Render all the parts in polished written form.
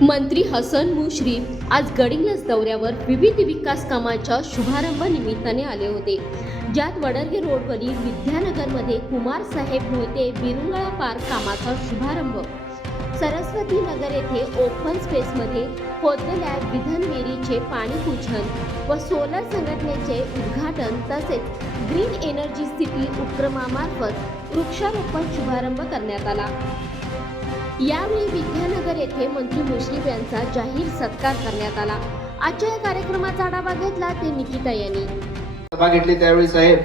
मंत्री हसन मुश्रीफ आज गडिंग्लज दौऱ्यावर विविध विकास कामाच्या शुभारंभ निमित्ताने आले होते, ज्यात वडरगे रोडवरील विद्यानगरमध्ये कुमार साहेब मोहिते बिरुंगळा पार्क कामाचा शुभारंभ, सरस्वती नगर येथे ओपन स्पेसमध्ये खोदलेल्या विधन विहिरीचे पाणीपूजन व सोलर संघटनेचे उद्घाटन तसेच ग्रीन एनर्जी सिटी उपक्रमामार्फत वृक्षारोपण शुभारंभ करण्यात आला। यावेळी विद्यानगर येथे मंत्री मुश्रीफ यांचा जाहीर सत्कार करण्यात आला। आजच्या या कार्यक्रमाचा आढावा घेतला ते निकिता यांनी। सभा घेतली त्यावेळी साहेब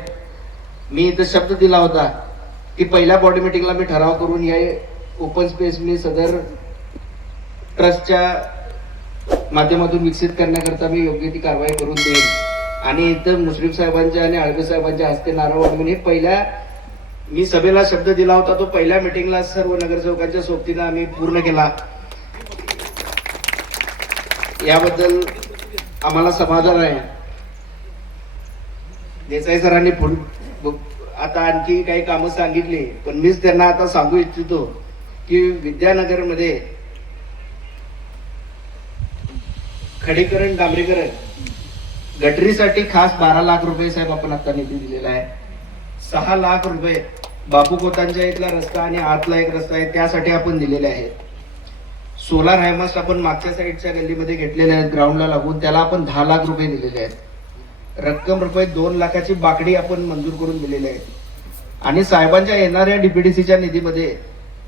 मी इथं शब्द दिला होता की पहिल्या बॉडी मीटिंगला मी ठराव करून या ओपन स्पेस मी सदर ट्रस्टच्या माध्यमातून विकसित करण्याकरता मी योग्य ती कारवाई करून देईन आणि इथं मुश्रीफ साहेबांच्या आणि आळवे साहेबांच्या हस्ते नारळ वाढवून हे पहिल्या मी सभेला शब्द दिला होता तो पहिल्या मीटिंगला सर्व नगरसेवकांच्या सोबतीनं आम्ही पूर्ण केला। याबद्दल आम्हाला समाधान आहे। देसाई सरांनी आता आणखी काही कामं सांगितली, पण मीच त्यांना आता सांगू इच्छितो की विद्यानगर मध्ये खडीकरण डांबरीकरण गटरीसाठी खास 12 लाख रुपये साहेब आपण आता निधी दिलेला आहे। 6 लाख रुपये बापू कोतांच्या इथला रस्ता आणि आतला एक रस्ता आहे त्यासाठी आपण दिलेले आहेत। सोलार हायमास्ट आपण मागच्या साईडच्या गल्लीमध्ये घेतलेले आहेत ग्राउंडला लागून, त्याला आपण 10 लाख रुपये दिलेले आहेत। रक्कम रुपये 2 लाखाची बाकडी आपण मंजूर करून दिलेली आहे आणि साहेबांच्या येणाऱ्या डीपीडीसीच्या निधीमध्ये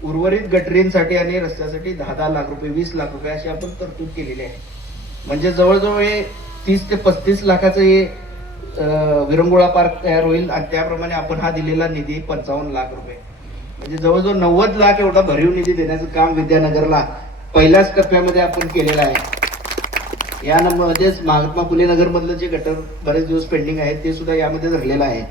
उर्वरित गटरींसाठी आणि रस्त्यासाठी 10 लाख रुपये 20 लाख रुपये अशी आपण तरतूद केलेली आहे। म्हणजे जवळजवळ हे 30 ते 35 लाखाचं हे विरंगुळा पार्क तयार होईल आणि त्याप्रमाणे आपण हा दिलेला निधी 55 लाख रुपये म्हणजे जवळजवळ 90 लाख एवढा भरीव निधी देण्याचं काम विद्यानगरला पहिल्याच टप्प्यामध्ये आपण केलेलं आहे। यामध्येच महात्मा फुले नगर मधलं जे गटर बरेच दिवस पेंडिंग आहे ते सुद्धा यामध्ये धरलेलं आहे।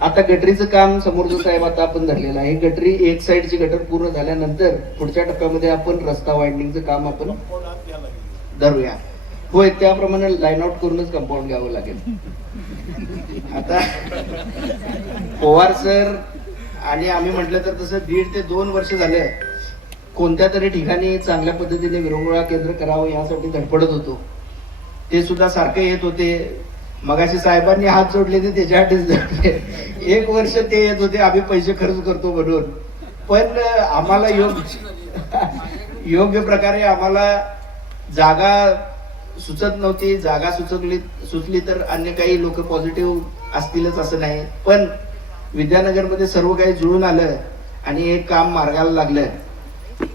आता गटरीचं काम समोरचं साहेब आता आपण धरलेलं आहे। गटरी एक साईडची गटर पूर्ण झाल्यानंतर पुढच्या टप्प्यामध्ये आपण रस्ता वायंडिंगचं काम आपण धरूया। होय, त्याप्रमाणे लाईन आउट करूनच कंपाऊंड घ्यावं लागेल। आता पवार सर आणि आम्ही म्हटलं तर तसं 1.5 ते 2 वर्ष झाले कोणत्या तरी ठिकाणी चांगल्या पद्धतीने विरंगुळा केंद्र करावं यासाठी धडपडत होतो। ते सुद्धा सारखे येत होते, मगाशी साहेबांनी हात जोडले ते त्याच्यासाठीच जोडले। 1 वर्ष ते येत होते आम्ही पैसे खर्च करतो म्हणून, पण आम्हाला योग्य प्रकारे आम्हाला जागा सुचत नव्हती। जागा सुचली तर अन्य काही लोक पॉझिटिव्ह असतीलच असं नाही, पण विद्यानगरमध्ये सर्व काही जुळून आलं आणि हे काम मार्गाला लागलं।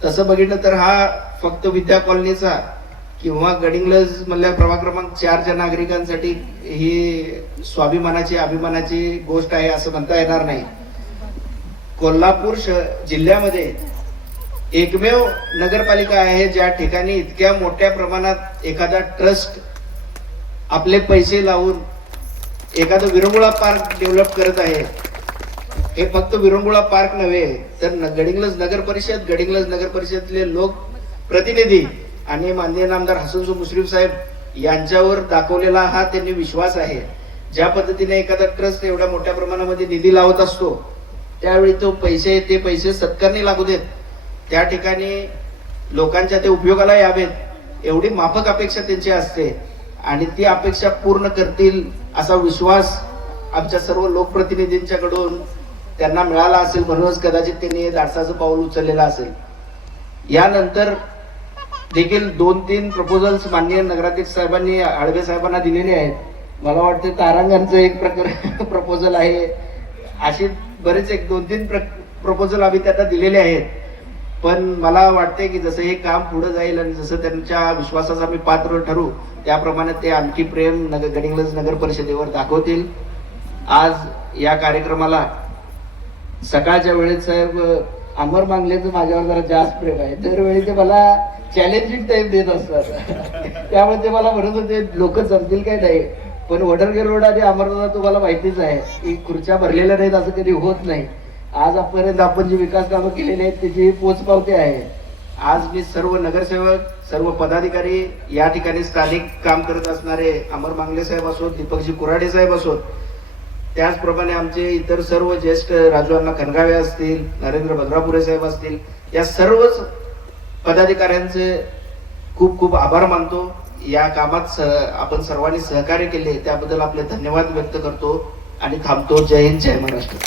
तसं बघितलं तर हा फक्त विद्या कॉलनीचा किंवा गडिंग्लज मधल्या प्रभाग क्रमांक 4च्या नागरिकांसाठी ही स्वाभिमानाची अभिमानाची गोष्ट आहे असं म्हणता येणार नाही। कोल्हापूर जिल्ह्यामध्ये एकमेव नगरपालिका आहे ज्या ठिकाणी इतक्या मोठ्या प्रमाणात एखादा ट्रस्ट आपले पैसे लावून एखादं विरंगुळा पार्क डेव्हलप करत आहे। हे फक्त विरंगुळा पार्क नव्हे तर गडिंग्लज नगर परिषदेतले लोक प्रतिनिधी आणि माननीय नामदार हसन मुश्रीफ साहेब यांच्यावर दाखवलेला हा त्यांनी विश्वास आहे। ज्या पद्धतीने एखादा ट्रस्ट एवढ्या मोठ्या प्रमाणामध्ये निधी लावत असतो त्यावेळी ते पैसे सत्कारणी लागू देत, त्या ठिकाणी लोकांच्या ते उपयोगाला यावेत एवढी माफक अपेक्षा त्यांची असते आणि ती अपेक्षा पूर्ण करतील असा विश्वास आमच्या सर्व लोकप्रतिनिधींच्याकडून त्यांना मिळाला असेल, म्हणूनच कदाचित त्यांनी धाडसाचं पाऊल उचललेलं असेल। यानंतर देखील 2-3 प्रपोजल्स माननीय नगराध्यक्ष साहेबांनी आळवे साहेबांना दिलेले आहेत। मला वाटतं तारांगणचं एक प्रपोजल आहे, अशी बरेच 1-2-3 प्रपोजल आम्ही त्यांना दिलेले आहेत। पण मला वाटते की जसं हे काम पुढे जाईल आणि जसं त्यांच्या विश्वासाचा मी पात्र ठरू त्याप्रमाणे ते आणखी प्रेम गडिंग्लज नगर परिषदेवर दाखवतील। आज या कार्यक्रमाला सकाळच्या वेळेत साहेब अमर मांगलेचं माझ्यावर जरा जास्त प्रेम आहे। दरवेळी ते मला चॅलेंजिंग टाईप देत असतात, त्यामुळे ते मला म्हणत होते लोक जमतील काय नाही, पण वडरगे रोड आणि अमरनाथ तुम्हाला माहितीच आहे की खुर्च्या भरलेल्या नाहीत असं कधी होत नाही। आजपर्यंत आपण जी विकास कामं केलेली आहेत त्याची पोचपावती आहे। आज मी सर्व नगरसेवक सर्व पदाधिकारी या ठिकाणी स्थानिक काम करत असणारे अमर मांगले साहेब असोत, दीपकजी कुराडे साहेब असोत, त्याचप्रमाणे आमचे इतर सर्व ज्येष्ठ राजू अण्णा खनगावे असतील, नरेंद्र भद्रापुरे साहेब असतील, या सर्वच पदाधिकाऱ्यांचे खूप खूप आभार मानतो. या कामात आपण सर्वांनी सहकार्य केले त्याबद्दल आपले धन्यवाद व्यक्त करतो आणि थांबतो. जय हिंद, जय महाराष्ट्र.